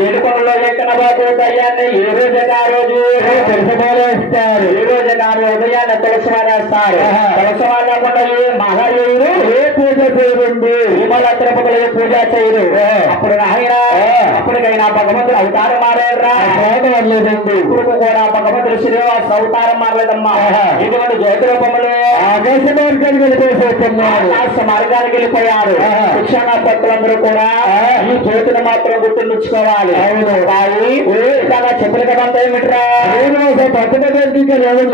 ఏడుకొండలో ఎక్కడ బాబు ఉదయాన్నే ఏ రోజు ఆ రోజు తెలుసుకోలేస్తారు ఏ రోజు ఆ రోజు ఉదయాన్నే తులసి ఏ మహాదేవుడు ఏ పూజ చేయరుంది విమల తిరుపతిలో పూజ చేయరు అప్పుడు నాయన అప్పటికైనా భగవంతుడు అవతారం మారేరా లేదండి ఇప్పుడు కూడా భగవంతుడు శ్రీనివాస అవతారం మారలేదమ్మా. ఇటువంటి జ్యోతి ఆకాశ మార్గానికి వెళ్ళిపోతున్నారు ఆకాశ మార్గానికి వెళ్ళిపోయారు. శిక్షణ భక్తులందరూ కూడా ఈ జ్యోతిని మాత్రం గుర్తుంచుకోవాలి అవును. తాయి చెప్పిన కథంతా ఏమిట్రా?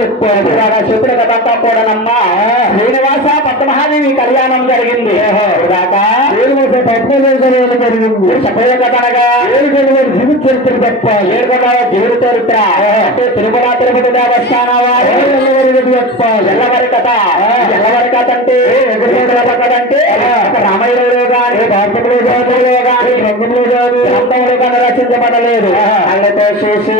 చెప్తాను ఇలాగా చెప్పిన కథంతా కూడానమ్మా. శ్రీనివాస పద్మహాదేవి కళ్యాణం జరిగింది. జరిగింది కథ అనగా? జీవిత చరిత్ర తప్ప ఏడుకొండ జీవిత చరిత్ర అంటే తిరుమల తిరుపతి దేవస్థానం వారు చెప్పాలి ఎల్లవరి కథ. ఎల్లవరి కథ అంటే కథ అంటే? ఒక రామాయణంలో గాని భారతంలో గాని గాని గ్రంథంలో గాని. గ్రంథంలో గాని రచించబడలేదు. కళ్ళతో చూసి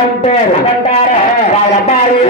అంటారు వాళ్ళ అబ్బాయి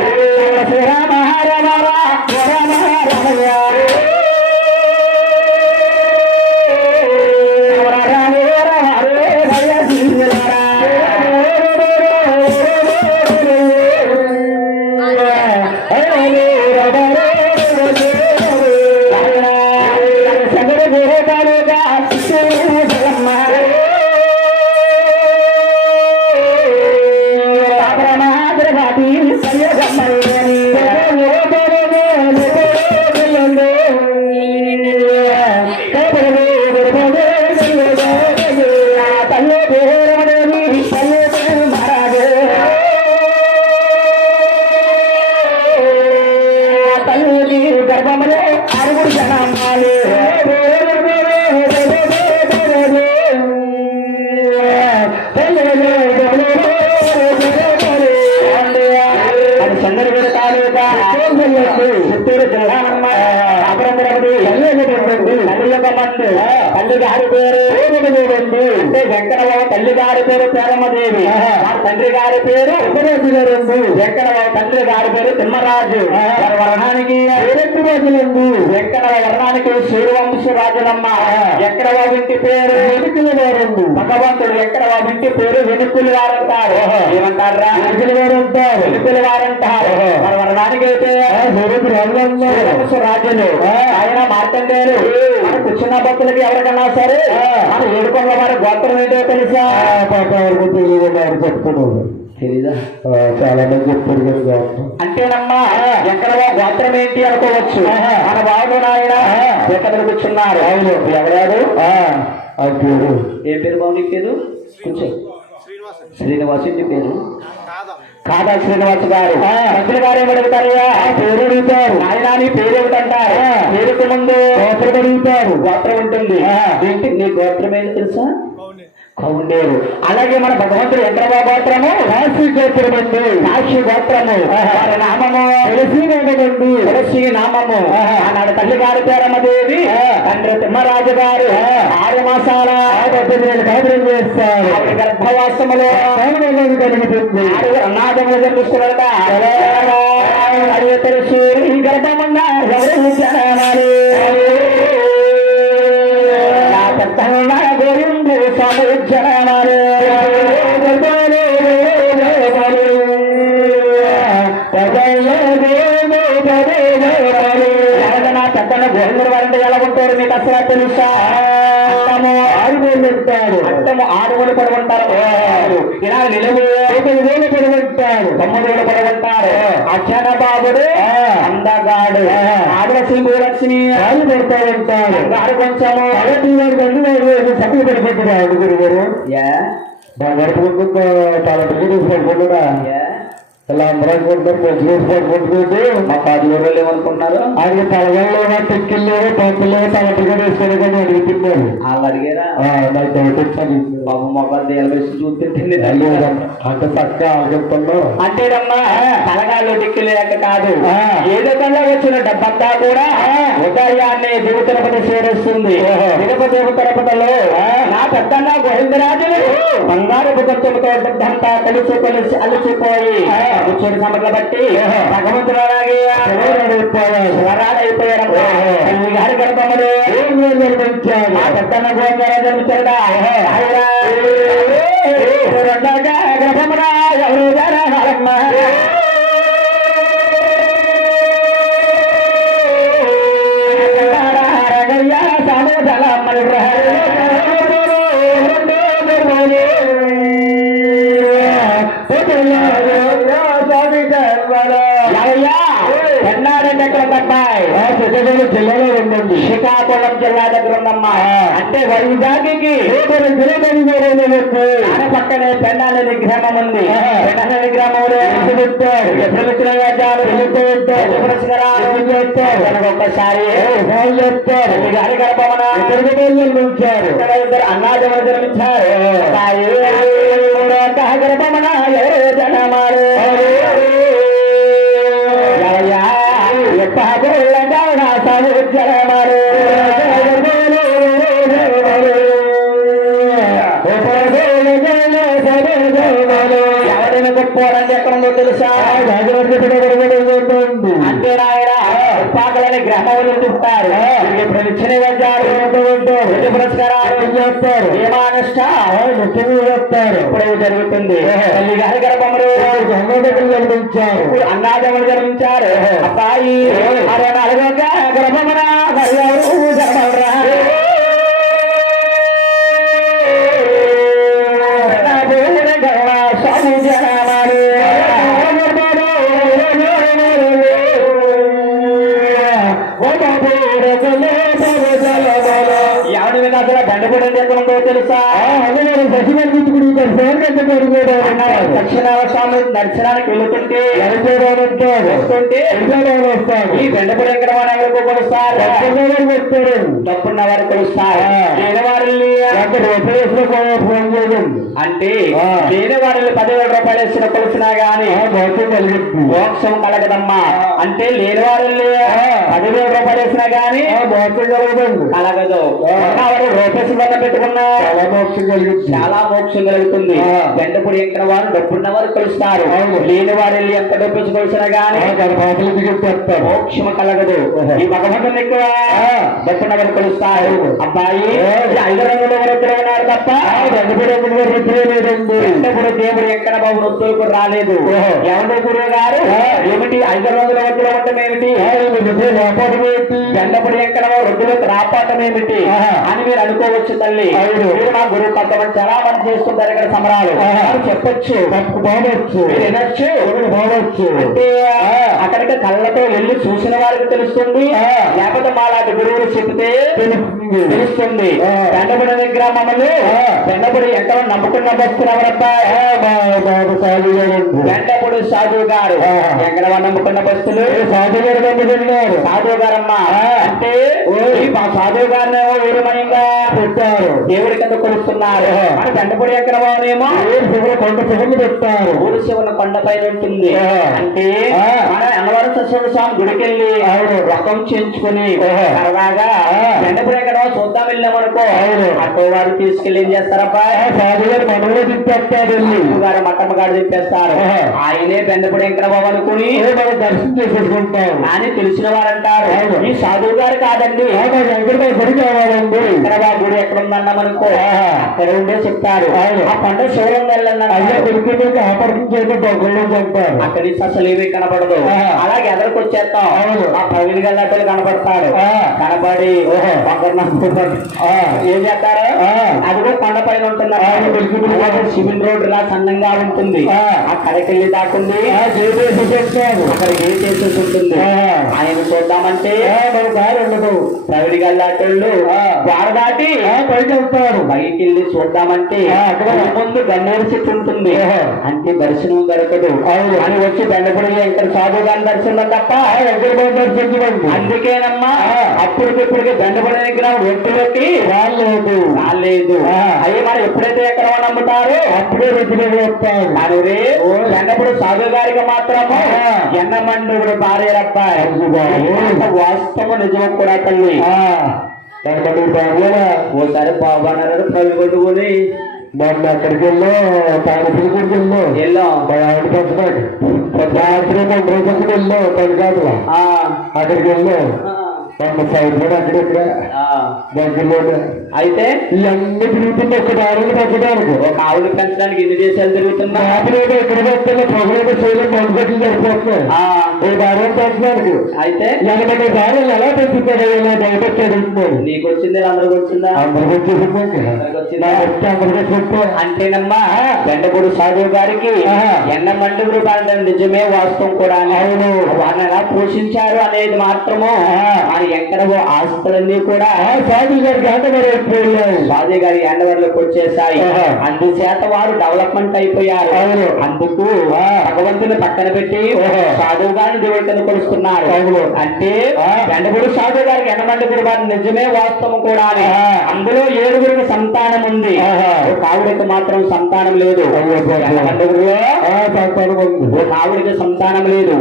తల్లి యొక్క మంది తల్లి గారి పేరు అంటే వెంకటరావు తల్లి గారి పేరు పేరమ్మదేవి వారి తండ్రి గారి పేరు వెంకటరావు తండ్రి గారి పేరు తిమ్మరాజు. వారి వర్ణానికి పేరెత్తి రోజులందు వెంకటరావు వర్ణానికి సూర్యవంశ రాజులమ్మ వెంకటరావు ఇంటి పేరు? వెనుకుల వారందు భగవంతుడు వెంకటరావు ఇంటి పేరు? వెనుకులు వారంటారు ఏమంటారా వెనుకుల వారంటారు వెనుకుల వారంటారు వారి వర్ణానికి అయితే రాజులు ఆయన మార్కండేయులు. మన కూర్చున్న భక్తులకి ఎవరికన్నా సరే మన ఏడుకొండ వారి గోత్రం ఏంటో తెలుసా? పాప వరకు తెలియదు చెప్తున్నారు తెలీదా? చాలా మంది చెప్తారు కదా అంటేనమ్మా ఎక్కడ గోత్రం ఏంటి అనుకోవచ్చు. మన బాబు నాయన ఎక్కడ కూర్చున్నారు? అవును. ఎవరాడు ఆ. పేరు? ఏ పేరు బాబు నీ పేరు? కూర్చో. శ్రీనివాస్ ఇంటి పేరు? కాదా శ్రీనివాస్ గారు మంత్రి గారు ఏమి అడుగుతారయ్యా పేరు అడుగుతారు ఆయన నీ పేరు ఏమిటంటారు పేరుకు ముందు గోత్రం అడుగుతారు గోత్రం ఉంటుంది. ఏంటి నీ గోత్రం ఏంటి తెలుసా? కౌండేరు. అలాగే మన భగవంతుడు ఎంద్రబా గోత్రము రాశి గోత్రం అండి రాశి గోత్రము వారి నామము తులసి నామమండి తులసి నామము. ఆనాడు తల్లి గారి పేరమ్మదేవి తండ్రి తిమ్మరాజు గారు ఆరు మాసాల కాపురం చేస్తారు. గర్భవాసములో కలుగుతుంది అన్నాదములు జన్మిస్తున్నారట అడిగి తెలిసి. ఈ గర్భమన్నా ఎవరు ఆదిలక్ష్మి లక్ష్మి ఆలు పెడతా ఉంటారు గారు కొంచెము పగటి వారు గండు వారు సభ్యులు పడిపోతున్నారు గురుగారు బాగా పడుకుంటూ చాలా టికెట్ ఇలా అందరూ అనుకుంటారు మంచిగా పడుకుంటుంది మా ఊళ్ళో ఏమనుకుంటున్నారు? ఆయన తలగల్లో టెక్కిల్లేవో పంపులేవో తల టికెట్ వేసుకొని కానీ అడుగుతున్నారు వాళ్ళు అడిగారా? నాకు డౌట్ వచ్చాను బాబు మొబైల్ దేని వేసి చూస్తుంటే అంటే పక్క ఆలోచిస్తున్నాం అంటేనమ్మా తలగాళ్ళు టిక్కిలేక కాదు. ఏదో కల్లా వచ్చిన డబ్బంతా కూడా ఉదయాన్నే దేవ తిరుపతి చేరుస్తుంది తిరుపతి దేవ తిరుపతిలో నా పెద్దన్న గోవిందరాజులు బంగారు బుద్ధంతో బుద్ధంతా కలిసి కలిసి అలసిపోయి కూర్చొని సమట్ల బట్టి భగవంతుడు అలాగే శివరాడైపోయాడు తల్లి గారి గర్భములు మా పెద్దన్న గోంగర జన్మించాడా రెండగా గర్భమున ఎవరు జరగాలమ్మ రగయ్య ఉందమ్మా అంటే వైజాగ్కి పక్కనే పెన్నాలని గ్రామం ఉంది. గ్రామంలో ఒక్కసారి గారి గర్భమన ఇక్కడ ఇద్దరు అన్నాజములు జన్మించారు. గర్భమన ఎవరు జనమారు గొప్పవాడంటే ఎక్కడ ఉందో తెలుసా? అంటే రాయరా పాకలని ప్రదక్షిణ పురస్కారాలు చేస్తారు? ఏమానుష్ట? చెప్తారు ఇప్పుడే జరుగుతుంది. తల్లి గారి గర్భములు జన్మించారు. అన్నాదములు జన్మించారు. అబ్బాయి అరవై నాలుగో గర్భమున ఎవరు ఉందో తెలుసా? దక్షిణాల స్వామి దర్శనానికి వెళుతుంటే వస్తుంటే ఈ దండపడి ఎక్కడ వాడు ఎవరికి కొలుస్తారు. డబ్బున్న వారు కొలుస్తారు లేని వారిని అంటే లేని వారిని పదివేల రూపాయలు వేసిన కొలిసినా గానీ మోక్షం కలగదమ్మా. అంటే లేని వారిని పదివేల రూపాయలు వేసినా గానీ కలగదు. వారు రూపేసి వల్ల పెట్టుకున్నా చాలా మోక్షం కలుగుతుంది. గంటపూడి ఎక్కడ వారు డబ్బున్న వారు కొలుస్తారు. లేని వారు వెళ్ళి ఎంత డబ్బు కొలిసినా గానీ మోక్షం కలగదు. ఈ భగవంతుని ఎక్కువ డబ్బున్న వారు కొలుస్తారు. అబ్బాయి ఐదు రంగుల ఉన్నారు తప్ప? దేవుడు ఎక్కడ బాబు వృద్ధులకు రాలేదు. ఎవరి గురువు గారు? ఏమిటి? ఐదు రంగుల వృద్ధులు ఉండటం ఏమిటి? గంటపూడి ఎక్కడ వృద్ధులకు రాపాటం ఏమిటి? అని మీరు అనుకోవచ్చు తల్లి. మీరు మా గురువు కొంతమంది చాలా మంది చేస్తుంటారు ఇక్కడ సమరాలు. చెప్పొచ్చు. బాగొచ్చు వినొచ్చు. బాగొచ్చు అంటే అక్కడికి కళ్ళతో వెళ్ళి చూసిన వారికి తెలుస్తుంది. లేకపోతే మా లాంటి గురువులు చెప్తే తెలుస్తుంది. బెండపడి దగ్గర మమ్మల్ని బెండపడి ఎక్కడ నమ్ముకున్న ఎవరబ్బా? బెండపడి సాధువు గారు ఎక్కడ నమ్ముకున్న భక్తులు? సాధువు గారు నమ్ముకున్నారు సాధువు గారమ్మా. అంటే ఈ మా సాధువు గారిని ఊరమయంగా పెట్టారు. దేవుడి కింద కొలుస్తున్నారు మన బెండపడి ఎక్కడ వారేమో కొండ శివుని పెట్టారు. ఊరు శివుని కొండ పైన ఉంటుంది. అంటే మన అన్నవరం సత్యవ స్వామి గుడికెళ్ళి రకం చేయించుకుని సరదాగా బెండపడి ఎక్కడ చూద్దాం వెళ్ళామనుకో. అటు వారు తీసుకెళ్ళి ఏం చేస్తారబ్బా? మనలో తిప్పేస్తారు గారు మట్టమ్మ గారు తిప్పేస్తారు. ఆయనే బెండపడి ఎక్కడ బాబు అనుకుని మనం దర్శనం చేసేసుకుంటాం అని తెలిసిన వారు అంటారు ఈ సాధువు గారు కాదండి. గుడి కావాలండి ఎక్కడ ఉండే చెప్తారు. ఆ పంట శివరం వెళ్ళండి అయ్యా చెప్తారు అక్కడి నుంచి అసలు ఏమీ కనపడదు. అలాగే ఎదరికి వచ్చేస్తాం. ఆ ప్రవీణ్ గల్లటలు కనపడతారు. కనపడి. ఏం చేస్తారు? అది కూడా కొండ పైన ఉంటున్నారు. సిమెంట్ రోడ్ లా సన్నంగా ఉంటుంది. ఆ. కడకెళ్ళి దాకుంది అక్కడికి ఏం చేసేసి ఉంటుంది? ఆయన చూద్దామంటే ప్రవీణ్ గల్లాటోళ్ళు వారు దాటి పైకి వెళ్తారు పైకి వెళ్ళి చూద్దామంటే ముందు గన్నేరు చెట్టు ఉంటుంది. అంటే దర్శనం దొరకదు. అని వచ్చి బెండపడి ఇక్కడ సాధు గారి దర్శనం తప్ప అందుకేనమ్మా అప్పటికిప్పటికి బెండపడి దగ్గర ఒట్టు పెట్టి రాలేదు. రాలేదు అయ్యి మరి ఎప్పుడైతే ఎక్కడ నమ్ముతారు అప్పుడే రుచిలో వస్తారు అరే బెండపడి సాధు గారికి మాత్రము ఎన్నమండు భార్య వాస్తవం నిజం కూడా తల్లి ఓసారి బాబు అన్నారు పవి కొట్టుకుని మొన్న అక్కడికి వెళ్ళో తాడిపల్లి గుడికి వెళ్ళో మా ఆవిడ పంచడానికి రాత్రి రెండు రోజులు అక్కడ వెళ్ళో తొలికాదులా ఆ, అక్కడికి వెళ్ళో అయితే? ఇవన్నీ తిరుగుతుంది ఒక దారులు తగ్గడానికి ఒక ఆవులు పెంచడానికి ఎన్ని దేశాలు తిరుగుతున్నా ఎక్కడ పొగలేదో చేయలేదు సరిపోతున్నాయి. పెంచడానికి. అయితే? ఎనభై దారులు ఎలా పెంచుతాడు ఇలా బయట చదువుతున్నాడు నీకు వచ్చింది? అందరికి వచ్చిందా? అందరికి వచ్చేసింది అందరికి వచ్చిందా? వచ్చి అందరికి వచ్చి అంటేనమ్మా వెంటపూడి సాధు గారికి. ఎన్న మండుగురు నిజమే వాస్తవం కూడా అవును. పోషించారు అనేది మాత్రము మన ఎక్కడ ఆస్తులన్నీ కూడా సాధు వెళ్ళాయి సాధు గారి ఎండవర్లకు వచ్చేసాయి. అందుచేత వారు డెవలప్మెంట్ అయిపోయారు. అందుకు. భగవంతుని పక్కన పెట్టి. సాధువు గారిని దేవుడి కింద కొలుస్తున్నారు. అంటే ఆ. ఎండపూడి సాధు గారికి ఎనమండుగురు వారి నిజమే వాస్తవం కూడా. అందులో ఏడుగురికి సంతానం ఉంది. ఒక ఆవిడకి మాత్రం సంతానం లేదు ఒక ఆవిడకి సంతానం లేదు.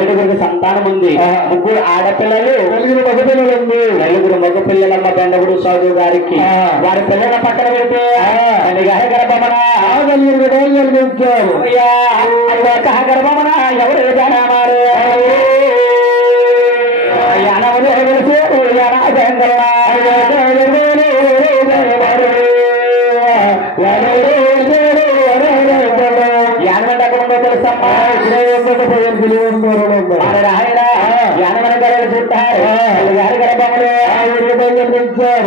ఏడుగురికి సంతానం ఉంది. ముగ్గురు ఆడపిల్లలు కలిగిన మగపిల్లలు ఉంది నలుగురు మగ పిల్లలమ్మ బెండగుడు సాధు గారికి. వారి పిల్లల పక్కన పెడితే. గర్భమన గర్భమన ఎవరు జనమారు యానవులు ఎవరు యానమంటే అక్కడ ఉందో తెలుసమ్మా మన రాయడా యానమన గడలు చుట్టారు గారి. గర్భములు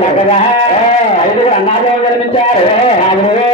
చక్కగా ఐదుగురు అన్నాదేవులు జన్మించారు రాముడు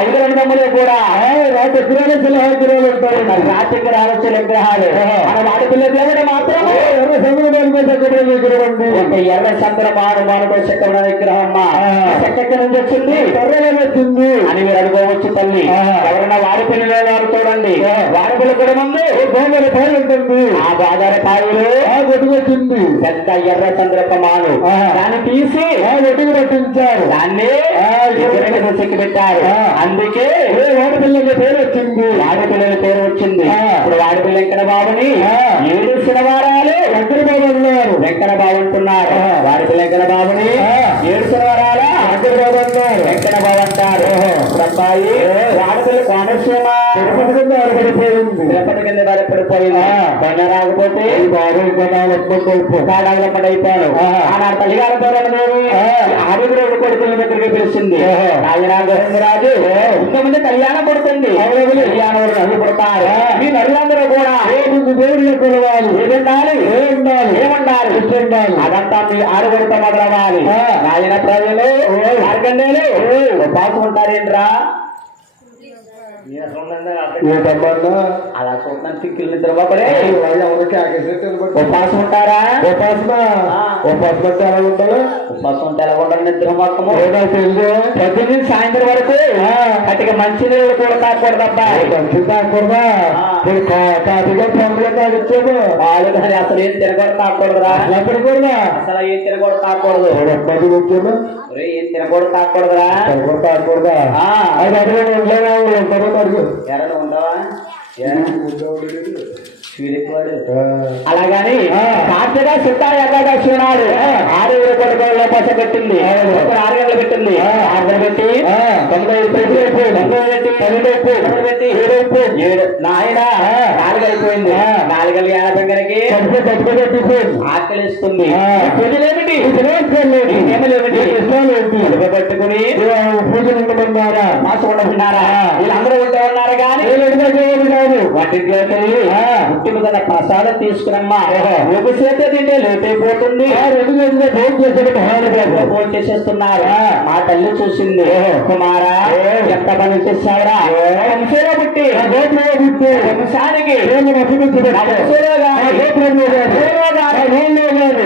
ఐదు కూడా. రాత్రి కిరాణా సలహాగిరాలు ఉంటారు. రాత్రికి రావచ్చు విగ్రహాలు. మన ఆడపిల్ల దేవుడు మాత్రం ఎర్ర సముద్రం దగ్గర దగ్గర ఉంది ఒక ఎర్ర చంద్ర మారు మానుకో చెక్కబడిన విగ్రహం అమ్మా చెక్క ఎక్కడి నుంచి వచ్చింది త్వరగా వచ్చింది అని మీరు అనుకోవచ్చు తల్లి. ఎవరైనా వారి పిల్లలు వారు చూడండి వారి పిల్ల కూడా ముందు ఉంటుంది. ఆ పెద్ద ఎర్ర చంద్రపమాలు ఆ. దాన్ని తీసి ఒడ్డుకు పట్టించారు. దాన్ని చెక్కి పెట్టారు. అందుకే ఏ వాడి పిల్లకి పేరు వచ్చింది. వాడి పిల్లల పేరు వచ్చింది. ఇప్పుడు వాడి పిల్ల వెంకట బాబుని. ఏడు శనివారాలు ఎక్కడ బాబు అన్నారు. వెంకట బాబు అంటున్నారు. ఆ. వాడి పిల్ల వెంకట బాబుని. ఏడు శనివారాల ఎక్కడ బాబు వెంకట బాబు అంటారు అబ్బాయి వాడి పిల్ల కోనసీమ. తిరుపతి కింద కింద పడిపోయింది. పైన రాకపోతే ఆ. ఆనాడు ఆ. ఆరుగురు కొడుకుల దగ్గరికి పిలిచింది. గోవిందరాజు ఇంతమంది కళ్యాణం పడుతుంది కళ్యాణం నల్లు పడతారు. మీ నల్లందరూ కూడా దేవుడు దేవుడిగా కొలవాలి. ఏదుండాలి ఇచ్చి ఉండాలి అదంతా మీ ఆరుగురితో మొదలవ్వాలి. ఆయన ప్రజలు ఉంటారేంట్రా? ఏంటమ్మా అలా చూడడానికి ఎవరికి ఆకేసేట్టు ఉపాసం ఉంటారా? ఉపాసన. ఉపాసన ఎలా ఉండాలి ఉపాసం ఉంటే ఎలా ఉండరు నిద్ర మొత్తము పొద్దున్న సాయంత్రం వరకు. కట్టిగా మంచి నీళ్ళు కూడా తాకూడదబ్బా మంచి తాకూడదా కాఫీగా పొంగలు తాగిచ్చాము వాళ్ళు కానీ అసలు ఏం తినకూడదు తాకూడదురా అసలు ఏం తినకూడదు తాకూడదు వచ్చాము ఏం తినకూడదు తాకూడదురా? కూడా తాకూడదా. అది అడిగి ఉండలేదా ఉండవా? అలాగని. కార్తీక శుద్ధ ఏకాదశి నాడు ఆరుగురు కొడుకుల కోసం పెట్టింది. అవును. ఇప్పుడు ఆరు గంటలు పెట్టింది. ఆరు గంటలు పెట్టి అయిపోయింది తొమ్మిది పెట్టి పన్నెండు పెట్టి ఏడు అయిపోయింది ఏడు నాయన. నాలుగు అయిపోయింది. నాలుగు యాభై టిఫిన్ ఆకలిస్తుంది. పూజలేమిటి పట్టుకుని పూజలు ఉండమన్నారా మాసం ఆ. వీళ్ళందరూ ఉంటే ఉన్నారు కానీ నేను పుట్టి మీద ప్రసాదం తీసుకురమ్మా. ఒక చేత తింటే లేట్ అయిపోతుంది. రెండు భోజనం మహానుభావుడు ఫోన్ చేసేస్తున్నారు. మా తల్లి చూసింది. కుమారా. ఎంత పని ఓ. వంశంలో పుట్టి. పుట్టి. వంశానికి. ఆ ఊళ్ళో గాని,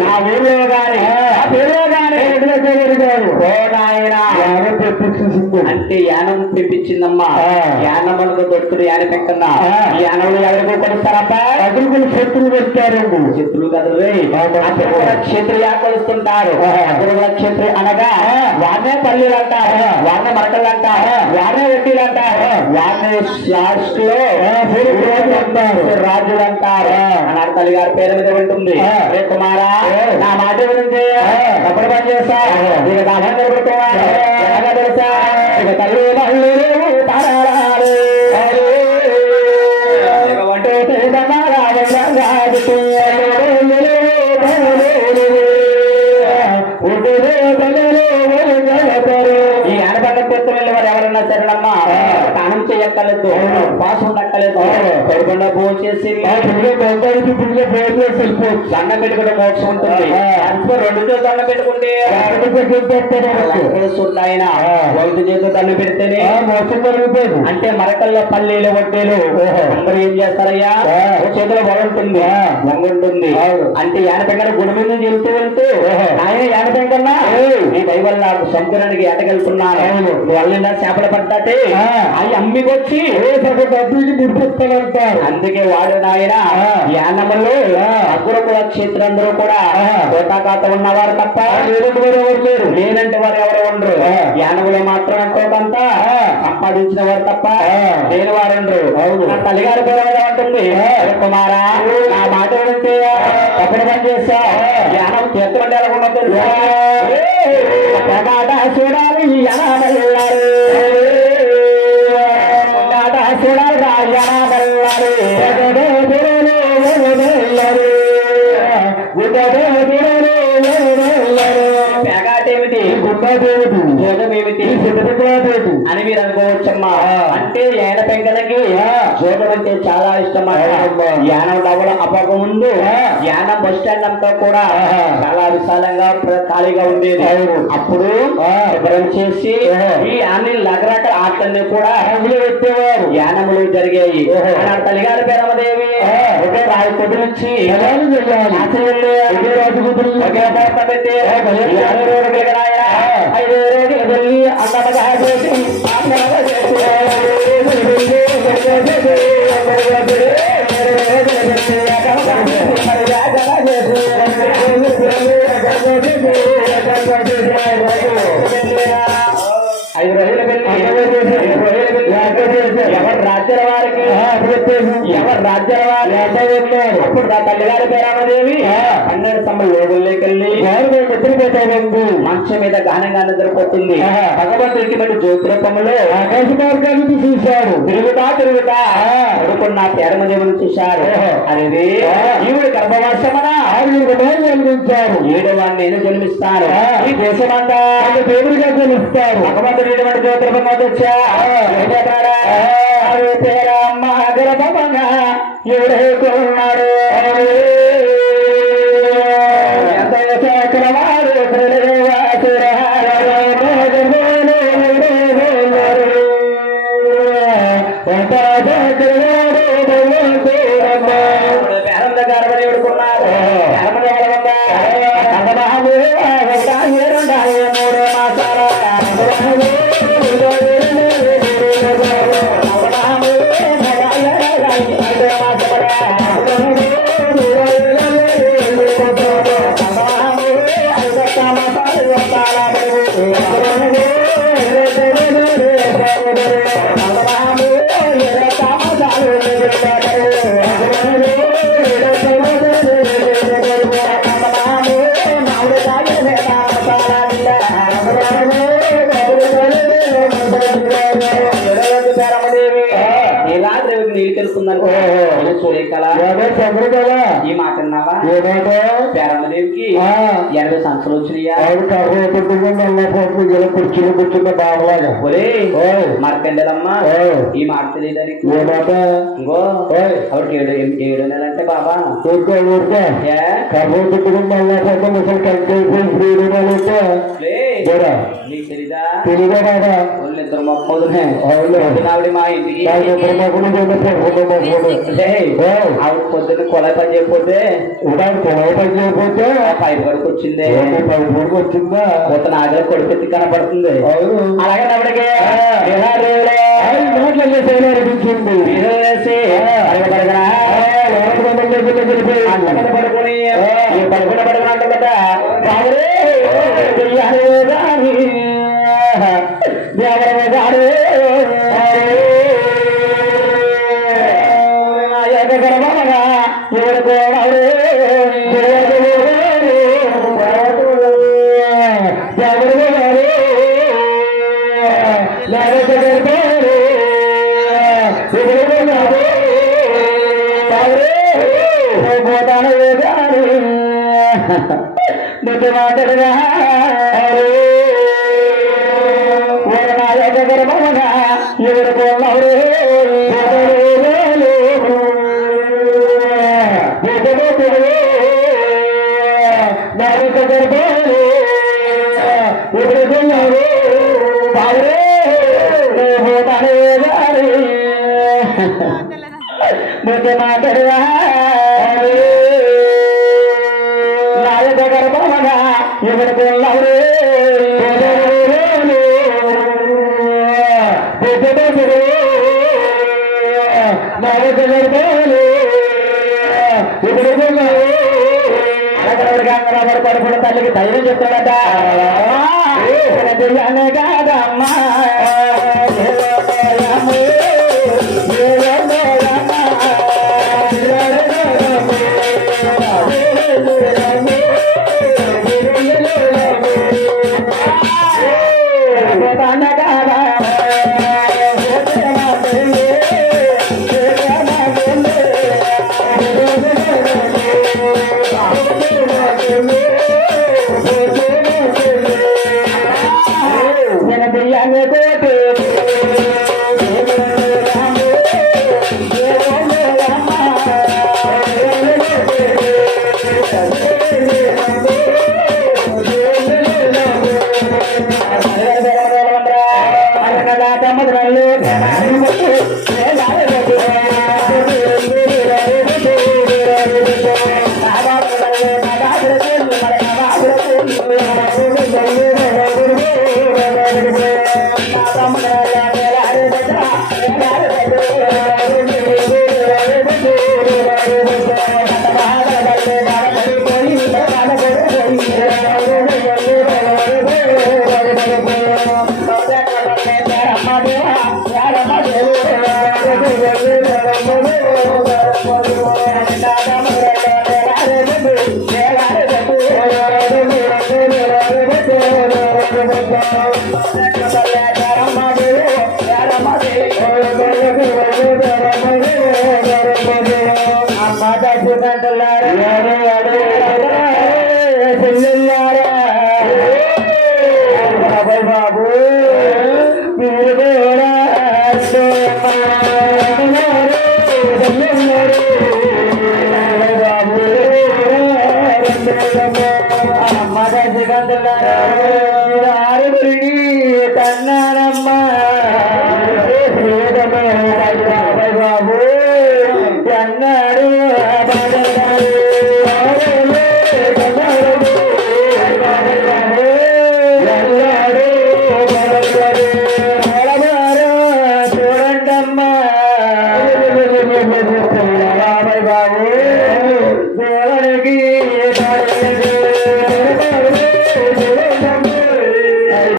ఆ ఊరిలో గాని, ఆ. ఆ పేరులో గాని, ఎదురుగా చేయలేదు కాదు ఓ నాయనా యానం ప్రత్యక్షించింది అంటే యానం పిలిపించిందమ్మా ఆ. యానములకు దొరుకుతుంది యాన పెక్కన్నా యానంలో ఎవరికి అగ్రుకులు శక్తులు పెట్టారండి శత్రులు కదా రే ఆ, మరి. అగ్రకుల క్షత్రియ కొలుస్తుంటారు క్షత్రి అనగా. వానే పల్లీలు అంటారు. వానే మరకలు అంటారు. వానే వడ్డీలు అంటారు. వానే లాస్ట్లో రాజులు అంటారు. అన్నారు తల్లి గారి పేరు మీద ఉంటుంది. రే కుమారా. నా మాట గురించి ఆ. తప్పుడు పని చేస్తా. ఇక దాహం. ఎలాగ తెలుసా ఈ ఆనపడ్డ తీర్థం వెళ్ళి వారు ఎవరన్నా సరేనమ్మా? స్నానం చేయక్కర్లేదు. పాసు ఉండక్కర్లేదు పడుకుండా భోజనం చేసి దండం పెట్టుకుంటే మోక్షం ఉంటుంది దండం పెట్టుకుంటే ఆయన. ఒకటి దండం పెడితేనే అంటే మరకల్లో పల్లీలు వడ్డీలు ఓహో. అందరూ ఏం చేస్తారయ్యా చేతిలో బాగుంటుంది అవును. అంటే యానపెంకన గుడి మీద వెళ్తూ వెళ్తూ. ఆయన యానపెంకన్నా. నీ దయ వల్ల సముద్రానికి ఎటకెళ్తున్నాను అవును. నువ్వు వల్ల చేపలు పడ్డాటే. అవి అమ్మికొచ్చి డబ్బులకి ముడిపిస్తానంటారు అందుకే వాడు నాయన. యానములు. అగ్రకుల క్షేత్రందరూ కూడా. కోటాకాత ఉన్నవారు తప్ప లేరు లేనంటే వారు ఎవరు ఉండరు. యానములు మాత్రం ఆ. సంపాదించిన వారు తప్ప. లేని వారు ఉండరు అవును. నా తల్లిగారి పేరు మీద ఉంటుంది ఆ. "అరే కుమారా నా మాట వింటే తప్పుడు పని చేస్తా యానం? ఏయ్, టమాటా చూడాలి రా యానమల్లారు పేగాటేమిటి జోగం ఏమిటి? అని మీరు అనుకోవచ్చమ్మా ఆ. అంటే ఏడ పెంకలకి ఆ. జోగం అంటే చాలా ఇష్టం. యానం డబ్బుల అప్పక ముందు. యానం బస్ స్టాండ్ అంతా కూడా. చాలా విశాలంగా ఖాళీగా ఉండేది. అప్పుడు. శుభ్రం చేసి. ఈ అన్ని రకరకాల ఆటలన్నీ కూడా పెట్టేవారు యానములు జరిగాయి తల్లిగారి పేరమదేవి. ఒకే రాయి కుదిరించి ఐదు పేరామదేవి? పన్నెండు సమ్మ యోగుల్లోకి వెళ్ళి నిద్రపోతామండి మంచం మీద గానంగా నిద్రపోతుంది. భగవంతుడికి మరి జ్యోతిరూపంలో ఆకాశ మార్గానికి చూశారు తిరుగుతా తిరుగుతా. పడుకున్న పేరమదేవుని చూశారు ఆ. ఈవిడ కుమారులు జన్మించారు. ఏడవాన్ని నేను జన్మిస్తాను ఆ. ఈ దేశమంతా దేవుడిగా జన్మిస్తారు. భగవంతుడు జ్యోతిరూపం వచ్చా ఆ. ఏం చెప్పాడా ఎనభై సంవత్సరాలు వచ్చినాయా? కుర్చీలో కూర్చున్న బాబలాగా ఒరే. మరకండేదమ్మా. ఈ మాట తెలియదని ఏమాట ఇంకో. ఆవిడకి ఏడు నెలంటే బాబా? ఊరుకో ఊరుకో. ఏ? కర్ర పెట్టుకుని నల్ల పోతుంది అసలు కంటే నీకు తెలీదా బాబా వాళ్ళు ఇద్దరు. ఆవిడ మా ఇంటికి ఇద్దరు మొక్కలు. ఆవిడ పొద్దున్న కొలాయి పని చేయకపోతే ఉడాలి పొడవు పని చేయకపోతే పైపు కడుకు వచ్చింది. పైపు వచ్చిందా? కొత్త నాగల కొడుకు కనపడుతుంది. అలాగే అనిపించింది. పడుకొని করে দেয় బాబు